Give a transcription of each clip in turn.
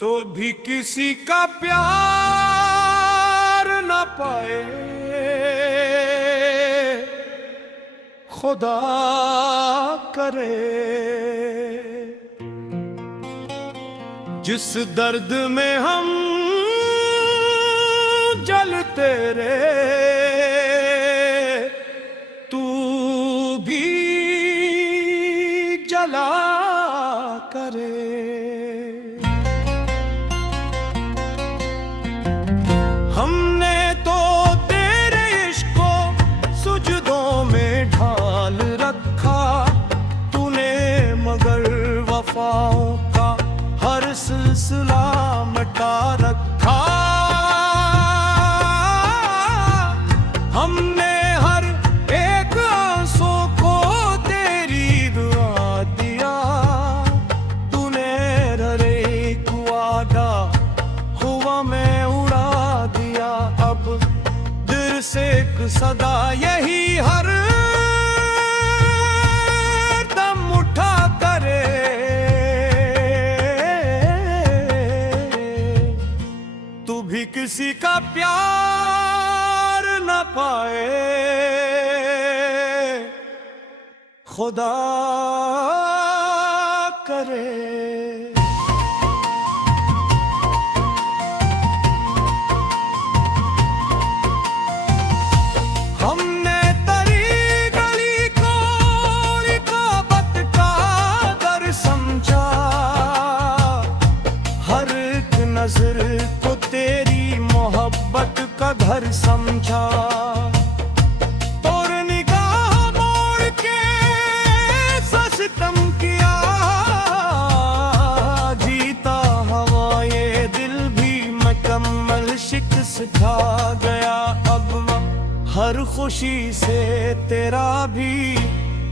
तो भी किसी का प्यार न पाए, खुदा करे। जिस दर्द में हम जलते रहे, तू भी जला करे। हमने तो तेरे इश्क को सुजदों में ढाल रखा, तूने मगर वफाओं का हर सिलसिला मिटा रखा। हमने हर एक आंसू को तेरी दुआ दिया, तूने हर एक वादा हुआ में उड़ा दिया। अब दिल से एक सदा यही हर दम उठा करे, तू भी किसी का प्यार न पाए, खुदा करे। हमने तरी गली को रिकाबत का दर समझा, हर एक नजर को तेरी मोहब्बत का घर समझा। और निगाह मोड़ के सितम किया, जीता हवा ये दिल भी मुकम्मल शिकस्त खा गया। अब हर खुशी से तेरा भी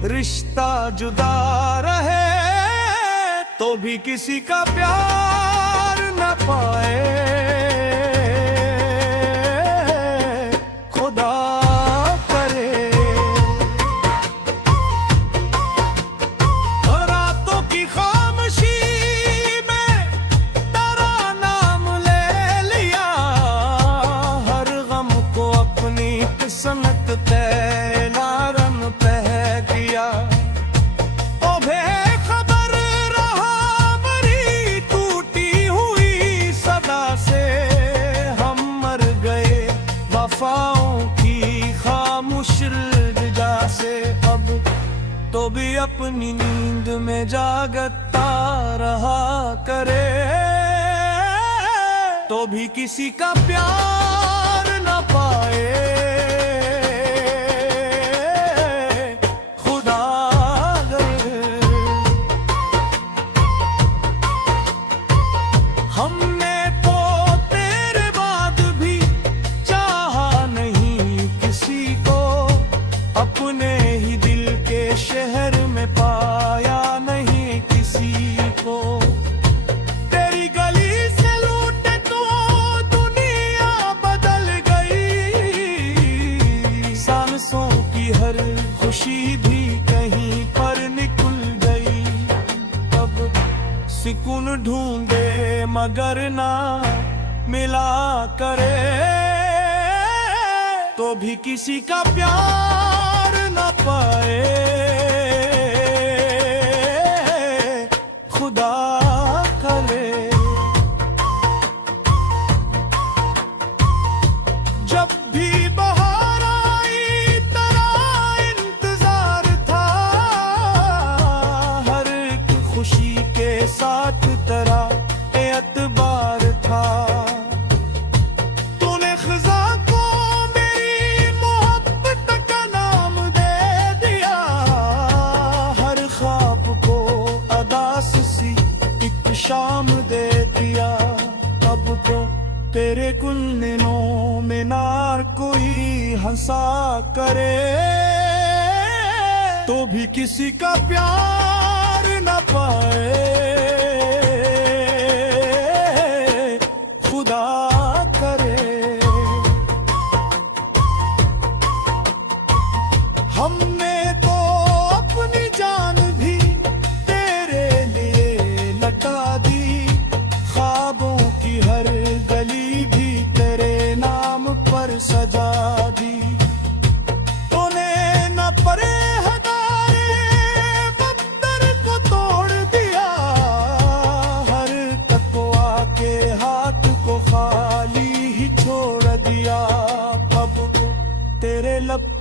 रिश्ता जुदा रहे, तो भी किसी का प्यार न पाए, खुदा करे। रातों की खामोशी में तेरा नाम ले लिया, हर गम को अपनी किस्मत तैलारन पह किया। ओ बेखबर रहा मरी टूटी हुई सदा से, हम मर गए वफाओं की खामोश रजा से। अब तो भी अपनी नींद में जागता रहा करे, तो भी किसी का प्यार न पाए, खुदा करे। हमने तो तेरे बाद भी चाहा नहीं किसी को, अपने ही दिल के शहर में पाया नहीं किसी को। तेरी गली से लूटे तो दुनिया बदल गई, सांसों की हर खुशी भी कहीं पर निकल गई। अब सुकून ढूंढे मगर ना मिला करे, तो भी किसी का प्यार न पाए, खुदा करे। जब भी बहार आई तेरा इंतजार था, हर एक खुशी के साथ तेरा एतबार था। तूने खज़ा को मेरी मोहब्बत का नाम दे दिया, हर ख्वाब को अदास सी एक शाम दे दिया। अब तो तेरे गुलनों में नार कोई हंसा करे, तो भी किसी का प्यार न पाए, खुदा करे। हमने तो अपनी जान भी तेरे लिए लगा दी, ख्वाब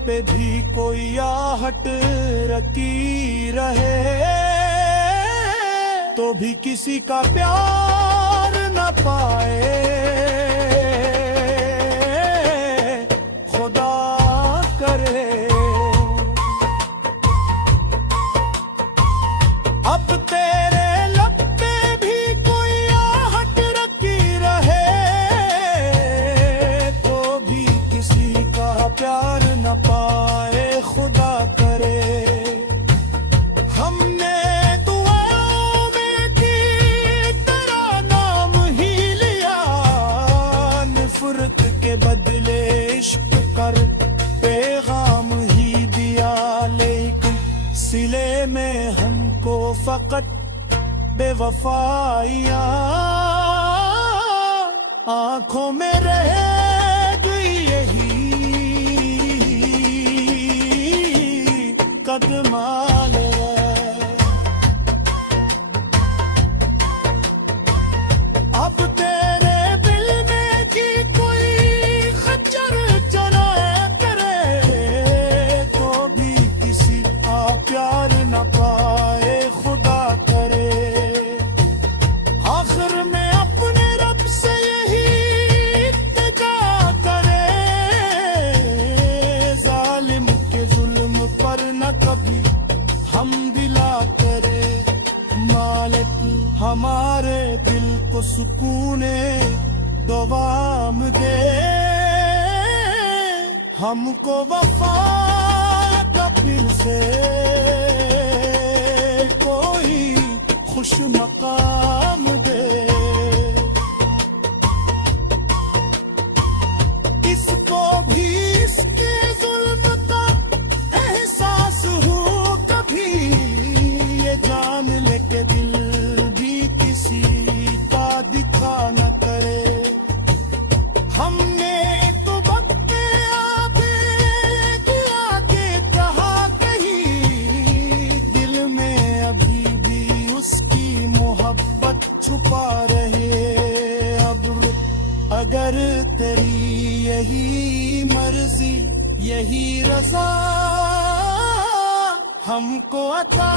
पे भी कोई आहट रखी रहे, तो भी किसी का प्यार न पाए, खुदा करे। अब तेरे लब पे भी कोई आहट रखी रहे, तो भी किसी का प्यार न पाए, खुदा करे। हमने दुआओं में की तेरा नाम ही लिया, नफरत के बदले इश्क कर पैगाम ही दिया, लेकिन सिले में हमको फकत बेवफाइयाँ आंखों में रह गई यही कदमाल। अब तेरे दिल में की कोई खच्चर चलाए करे, तो भी किसी का प्यार न पाए, खुदा करे। आखिर में अपने रब से यही इल्तिजा करे, जालिम के जुल्म पर न कभी हम दिला करे। मालिक हमारे दिल को सुकूने दवाम दे, हमको वफा का फिर से कोई खुश मकाम दे। इसको भी इसके जुल्म का एहसास हो कभी, ये जान ले के दिल भी किसी का दिखा न करे। हमने तो वक्त के आगे कहा कहीं, दिल में अभी भी उसकी मोहब्बत छुपा रहे। अब अगर तेरी यही मर्जी यही रज़ा हमको अता